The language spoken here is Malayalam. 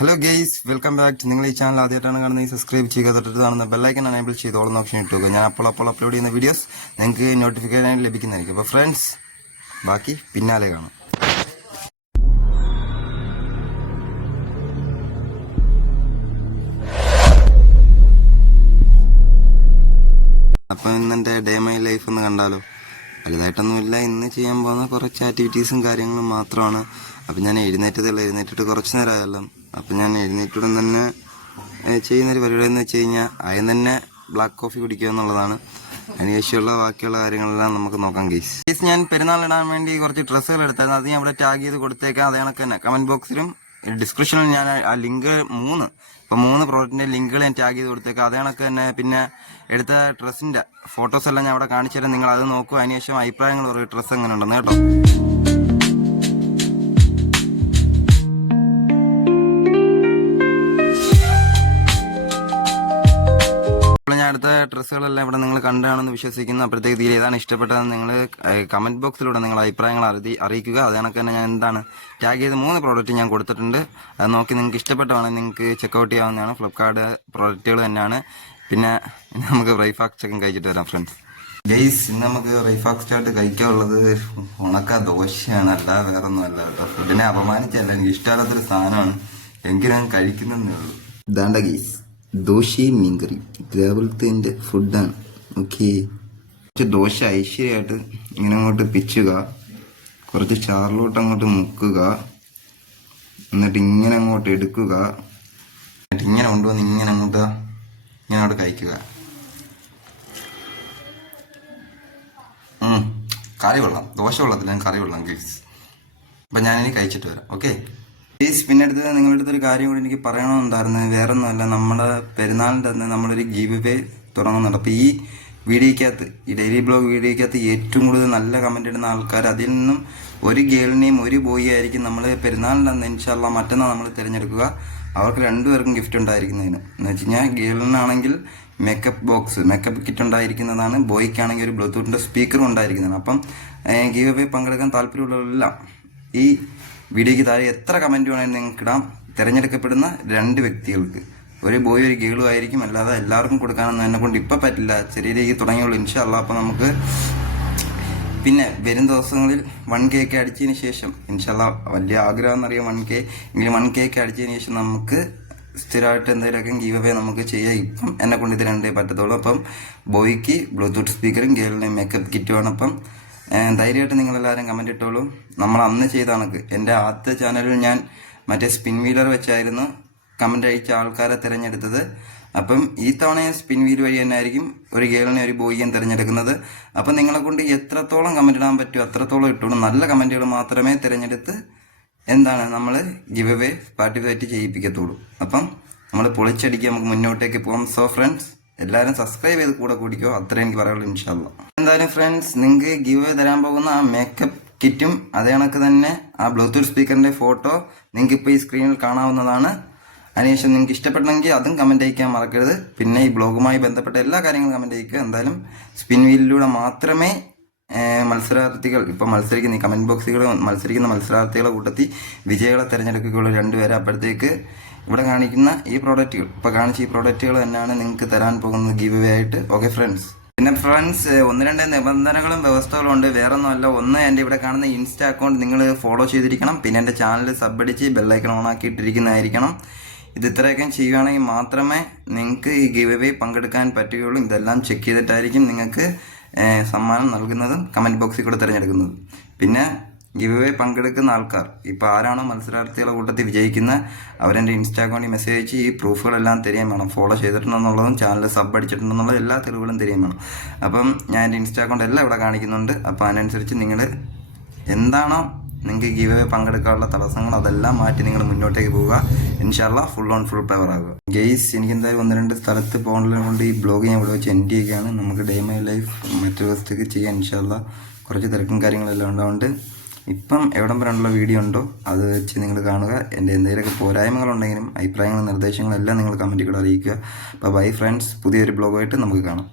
ഹലോ ഗെയ്സ് വെൽക്കം ബാക്ക് നിങ്ങൾ ഈ ചാനൽ ആദ്യമായിട്ടാണ് കാണുന്നത്. സബ്സ്ക്രൈബ് ചെയ്യുക തൊട്ടിട്ട് കാണുന്ന ബെല്ലൈക്കൻ അനേബിൾ ചെയ്തോളുന്ന ഓപ്ഷൻ ഇട്ടുക ഞാൻ അപ്പോൾ അപ്പോൾ അപ്ലോഡ് ചെയ്യുന്ന വീഡിയോസ് നിങ്ങൾക്ക് നോട്ടിഫിക്കേഷൻ ലഭിക്കുന്നതായിരിക്കും. അപ്പോൾ ഫ്രണ്ട്സ് ബാക്കി പിന്നാലെ കാണും. അപ്പം ഇന്നെന്റെ ഡേ മൈ ലൈഫ് ഒന്ന് കണ്ടാലോ? വലുതായിട്ടൊന്നുമില്ല. ഇന്ന് ചെയ്യാൻ പോകുന്ന കുറച്ച് ആക്ടിവിറ്റീസും കാര്യങ്ങളും മാത്രമാണ്. അപ്പം ഞാൻ എഴുന്നേറ്റതല്ല എഴുന്നേറ്റിട്ട് കുറച്ച് നേരമായല്ലോ. അപ്പം ഞാൻ എഴുന്നേറ്റുടൻ തന്നെ ചെയ്യുന്ന ചെയ്യുന്നൊരു പരിപാടി എന്ന് വെച്ച് കഴിഞ്ഞാൽ ആദ്യം തന്നെ ബ്ലാക്ക് കോഫി കുടിക്കുക എന്നുള്ളതാണ്. അതിനുശേഷമുള്ള ബാക്കിയുള്ള കാര്യങ്ങളെല്ലാം നമുക്ക് നോക്കാം കേസ് കേസ് ഞാൻ പെരുന്നാൾ ഇടാൻ വേണ്ടി കുറച്ച് ഡ്രസ്സുകൾ എടുത്തായിരുന്നു. അത് ഞാൻ ഇവിടെ ടാഗ് ചെയ്ത് കൊടുത്തേക്കാം. അതേ കണക്ക് തന്നെ. കമന്റ് ബോക്സിലും ഡിസ്ക്രിപ്ഷനിൽ ഞാൻ ആ ലിങ്ക് മൂന്ന്. ഇപ്പം മൂന്ന് പ്രോഡക്റ്റിന്റെ ലിങ്കുകൾ ഞാൻ ടാഗ് ചെയ്ത് കൊടുത്തേക്കാം. അതേ കണക്ക് തന്നെ പിന്നെ എടുത്ത ഡ്രസ്സിന്റെ ഫോട്ടോസ് എല്ലാം ഞാൻ അവിടെ കാണിച്ചു തരാം നിങ്ങൾ അത് നോക്കുക അതിനുശേഷം അഭിപ്രായങ്ങൾ പറയും. ഡ്രസ്സ് എങ്ങനെ ഉണ്ടെന്ന് കേട്ടോ. അടുത്ത ഡ്രസ്സുകളെല്ലാം ഇവിടെ നിങ്ങൾ കണ്ടാണെന്ന് വിശ്വസിക്കുന്നു. അപ്പോഴത്തേക്ക് ഇതിൽ ഏതാണ് ഇഷ്ടപ്പെട്ടതെന്ന് നിങ്ങൾ കമന്റ് ബോക്സിലൂടെ നിങ്ങൾ അഭിപ്രായങ്ങൾ അറിയി അറിയിക്കുക. അത് കണക്ക് തന്നെ ഞാൻ എന്താണ് ടാഗ് ചെയ്ത് മൂന്ന് പ്രോഡക്റ്റ് ഞാൻ കൊടുത്തിട്ടുണ്ട്. അത് നോക്കി നിങ്ങൾക്ക് ഇഷ്ടപ്പെട്ടതാണെങ്കിൽ നിങ്ങൾക്ക് ചെക്കൗട്ട് ചെയ്യാവുന്നതാണ്. ഫ്ലിപ്കാർട്ട് പ്രോഡക്റ്റുകൾ തന്നെയാണ്. പിന്നെ നമുക്ക് ബ്രേക്ക്ഫാസ്റ്റ് ഒക്കെ കഴിച്ചിട്ട് വരാം ഫ്രണ്ട്സ് ഗെയ്സ് ഇന്ന് നമുക്ക് ബ്രേക്ക്ഫാസ്റ്റ് ആയിട്ട് കഴിക്കാനുള്ളത് ഉണക്ക ദോശയാണ്. അല്ല വേറെ ഒന്നും അല്ല കേട്ടോ ഫുഡിനെ അപമാനിച്ചല്ല എനിക്ക് ഇഷ്ടമല്ലാത്തൊരു സാധനമാണ്. എങ്കിലും ഞാൻ കഴിക്കുന്നതേ ഉള്ളൂ. ഇതാണ്ട ഗെയ്സ് ദോശയും മീൻകറി ഇതേപോലത്തെ ഫുഡാണ് ഓക്കെ കുറച്ച് ദോശ ഐശ്വര്യമായിട്ട് ഇങ്ങനെ അങ്ങോട്ട് പിച്ചുക കുറച്ച് ചാറിലോട്ട് അങ്ങോട്ട് മുക്കുക എന്നിട്ട് ഇങ്ങനെ അങ്ങോട്ട് എടുക്കുക എന്നിട്ട് ഇങ്ങനെ കൊണ്ടുവന്ന് ഇങ്ങനെ അങ്ങോട്ട് ഇങ്ങനെ അങ്ങോട്ട് കഴിക്കുക. കറി വെള്ളം. ദോശ വെള്ളത്തിൽ ഞാൻ കറി വെള്ളം ഗീസ് അപ്പം ഞാനിനി കഴിച്ചിട്ട് വരാം. ഓക്കെ ഗീസ് പിന്നെ അടുത്ത് നിങ്ങളുടെ അടുത്തൊരു കാര്യം കൂടി എനിക്ക് പറയണമെന്നുണ്ടായിരുന്നു. വേറെ ഒന്നുമല്ല നമ്മുടെ പെരുന്നാളിന്റെ അന്ന് നമ്മളൊരു ഗീവ് പേ തുടങ്ങുന്നുണ്ട്. അപ്പോൾ ഈ വീഡിയോക്കകത്ത് ഈ ഡെയിലി ബ്ലോഗ് വീഡിയോക്കകത്ത് ഏറ്റവും കൂടുതൽ നല്ല കമന്റ് ഇടുന്ന ആൾക്കാർ അതിൽ നിന്നും ഒരു ഗേളിനെയും ഒരു ബോയി ആയിരിക്കും നമ്മൾ പെരുന്നാളിന്റെ അന്ന് ഇൻഷാല്ല മറ്റന്നാൾ നമ്മൾ തിരഞ്ഞെടുക്കുക. അവർക്ക് രണ്ടുപേർക്കും ഗിഫ്റ്റ് ഉണ്ടായിരിക്കുന്നതിന്. എന്ന് വെച്ച് കഴിഞ്ഞാൽ ഗേളിനാണെങ്കിൽ മേക്കപ്പ് ബോക്സ് മേക്കപ്പ് കിറ്റ് ഉണ്ടായിരിക്കുന്നതാണ് ബോയ്ക്കാണെങ്കിൽ ഒരു ബ്ലൂടൂത്തിന്റെ സ്പീക്കറും ഉണ്ടായിരിക്കുന്നതാണ്. അപ്പം ഗീവ് അവേ പങ്കെടുക്കാൻ താല്പര്യമുള്ളവരെല്ലാം ഈ വീഡിയോയ്ക്ക് താഴെ എത്ര കമന്റ് വേണമെങ്കിലും നിങ്ങൾക്ക് ഇടാം. തിരഞ്ഞെടുക്കപ്പെടുന്ന രണ്ട് വ്യക്തികൾക്ക്. ഒരു ബോയ് ഒരു ഗേളും ആയിരിക്കും. അല്ലാതെ എല്ലാവർക്കും കൊടുക്കാനൊന്നും എന്നെ കൊണ്ട് ഇപ്പം പറ്റില്ല. ചെറിയ രീതിക്ക് തുടങ്ങിയുള്ളൂ ഇൻഷല്ല അപ്പം നമുക്ക് പിന്നെ വരും ദിവസങ്ങളിൽ വൺ കെ ഒക്കെ അടിച്ചതിന് ശേഷം ഇൻഷാല്ല വലിയ ആഗ്രഹം എന്നറിയാം വൺ കെ എങ്കിലും വൺ കെ ഒക്കെ അടിച്ചതിന് ശേഷം നമുക്ക് സ്ഥിരമായിട്ട് എന്തെങ്കിലുമൊക്കെ ഗീവ് അവേ നമുക്ക് ചെയ്യാം. ഇപ്പം എന്നെ കൊണ്ട് ഇത് രണ്ടേ പറ്റത്തുള്ളൂ. അപ്പം ബോയ്ക്ക് ബ്ലൂടൂത്ത് സ്പീക്കറും ഗേളിന് മേക്കപ്പ് കിറ്റുമാണ് അപ്പം ധൈര്യമായിട്ട് നിങ്ങളെല്ലാവരും കമന്റ് ഇട്ടോളൂ. നമ്മൾ അന്ന് ചെയ്ത കണക്ക്. എന്റെ ആദ്യത്തെ ചാനലിൽ ഞാൻ മറ്റേ സ്പിൻ വീലർ വെച്ചായിരുന്നു കമന്റ് അയച്ച ആൾക്കാരെ തിരഞ്ഞെടുത്തത്. അപ്പം ഈ തവണ സ്പിൻ വീൽ വഴി തന്നെ ആയിരിക്കും ഒരു ഗേളിനെ ഒരു ബോയിയും തിരഞ്ഞെടുക്കുന്നത്. അപ്പം നിങ്ങളെ കൊണ്ട് എത്രത്തോളം കമന്റ് ഇടാൻ പറ്റുമോ അത്രത്തോളം ഇട്ടോളൂ. നല്ല കമന്റുകൾ മാത്രമേ തിരഞ്ഞെടുത്ത് എന്താണ് നമ്മൾ ഗിവ് അവേ പാർട്ടിസിപ്പേറ്റ് ചെയ്യിപ്പിക്കത്തുള്ളൂ. അപ്പം നമ്മൾ പൊളിച്ചടിക്കുക നമുക്ക് മുന്നോട്ടേക്ക് പോകാം. സോ ഫ്രണ്ട്സ് എല്ലാവരും സബ്സ്ക്രൈബ് ചെയ്ത് കൂടെ കൂടിക്കോ. അത്രയും എനിക്ക് പറയാനുള്ളൂ ഇൻഷാല്ല എന്തായാലും ഫ്രണ്ട്സ് നിങ്ങൾക്ക് ഗിവ് തരാൻ പോകുന്ന ആ മേക്കപ്പ് കിറ്റും അതേ കണക്ക് തന്നെ ആ ബ്ലൂടൂത്ത് സ്പീക്കറിന്റെ ഫോട്ടോ നിങ്ങൾക്ക് ഇപ്പോൾ ഈ സ്ക്രീനിൽ കാണാവുന്നതാണ്. അതിനുശേഷം നിങ്ങൾക്ക് ഇഷ്ടപ്പെട്ടെങ്കിൽ അതും കമന്റ് അയക്കാൻ മറക്കരുത്. പിന്നെ ഈ ബ്ലോഗുമായി ബന്ധപ്പെട്ട എല്ലാ കാര്യങ്ങളും കമന്റ് അയക്കുക. എന്തായാലും സ്പിൻ വീലിലൂടെ മാത്രമേ മത്സരാർത്ഥികൾ ഇപ്പോൾ മത്സരിക്കുന്ന ഈ കമന്റ് ബോക്സുകൾ മത്സരിക്കുന്ന മത്സരാർത്ഥികളെ കൂട്ടത്തിൽ വിജയികളെ തിരഞ്ഞെടുക്കുകയുള്ളൂ രണ്ടുപേരെ. അപ്പോഴത്തേക്ക് ഇവിടെ കാണിക്കുന്ന ഈ പ്രോഡക്റ്റുകൾ ഇപ്പോൾ കാണിച്ച ഈ പ്രോഡക്റ്റുകൾ തന്നെയാണ് നിങ്ങൾക്ക് തരാൻ പോകുന്നത് ഗീവ് ആയിട്ട്. ഓക്കെ ഫ്രണ്ട്സ് പിന്നെ ഫ്രണ്ട്സ് ഒന്ന് രണ്ട് നിബന്ധനകളും വ്യവസ്ഥകളും ഉണ്ട് വേറെ ഒന്നുമല്ല ഒന്ന് എന്റെ ഇവിടെ കാണുന്ന ഇൻസ്റ്റ അക്കൗണ്ട് നിങ്ങൾ ഫോളോ ചെയ്തിരിക്കണം. പിന്നെ എന്റെ ചാനൽ സബ് അടിച്ച് ബെല്ലൈക്കൺ ഓൺ ആക്കി ഇട്ടിരിക്കുന്നതായിരിക്കണം ഇത് ഇത്രയൊക്കെ ചെയ്യുകയാണെങ്കിൽ മാത്രമേ നിങ്ങൾക്ക് ഈ ഗിവ് അവേ പങ്കെടുക്കാൻ പറ്റുകയുള്ളൂ. ഇതെല്ലാം ചെക്ക് ചെയ്തിട്ടായിരിക്കും നിങ്ങൾക്ക് സമ്മാനം നൽകുന്നതും കമന്റ് ബോക്സിൽ കൂടെ തിരഞ്ഞെടുക്കുന്നതും. പിന്നെ ഗിവ് അവേ പങ്കെടുക്കുന്ന ആൾക്കാർ. ഇപ്പോൾ ആരാണോ മത്സരാർത്ഥികളെ കൂട്ടത്തിൽ വിജയിക്കുന്ന അവരെന്റെ ഇൻസ്റ്റാഗ്രാമിൽ മെസ്സേജ് അയച്ച് ഈ പ്രൂഫുകളെല്ലാം തിരിയാൻ വേണം. ഫോളോ ചെയ്തിട്ടുണ്ടെന്നുള്ളതും ചാനൽ സബ് അടിച്ചിട്ടുണ്ടെന്നുള്ള എല്ലാ തെളിവുകളും തിരിയാൻ വേണം. അപ്പം ഞാൻ എന്റെ ഇൻസ്റ്റാ അക്കൗണ്ട് എല്ലാം ഇവിടെ കാണിക്കുന്നുണ്ട്. അപ്പോൾ അതിനനുസരിച്ച് നിങ്ങൾ എന്താണോ നിങ്ങൾക്ക് ഗീവ് അവേ പങ്കെടുക്കാനുള്ള തടസ്സങ്ങൾ അതെല്ലാം മാറ്റി നിങ്ങൾ മുന്നോട്ടേക്ക് പോവുക. ഇൻഷാല്ല ഫുൾ ഓൺ ഫുൾ പവർ ആകുക ഗെയ്സ് എനിക്ക് എന്തായാലും ഒന്ന് രണ്ട് സ്ഥലത്ത് പോകുന്നത് കൊണ്ട് ഈ ബ്ലോഗ് ഞാൻ ഇവിടെ വെച്ച് എൻഡ് ചെയ്യുകയാണ്. നമുക്ക് ഡേ മൈ ലൈഫ് മറ്റൊരു ദിവസത്തേക്ക് ചെയ്യാൻ ഇൻഷാല്ല കുറച്ച് തിരക്കും കാര്യങ്ങളെല്ലാം ഉണ്ടാവുകൊണ്ട് ഇപ്പം എവിടം വരെയുള്ള വീഡിയോ ഉണ്ടോ? അത് വെച്ച് നിങ്ങൾ കാണുക. എന്റെ എന്തെങ്കിലുമൊക്കെ പോരായ്മകളുണ്ടെങ്കിലും അഭിപ്രായങ്ങളും നിർദ്ദേശങ്ങളും എല്ലാം നിങ്ങൾ കമന്റുകൾ അറിയിക്കുക. അപ്പോൾ ബൈ ഫ്രണ്ട്സ് പുതിയൊരു ബ്ലോഗായിട്ട് നമുക്ക് കാണാം.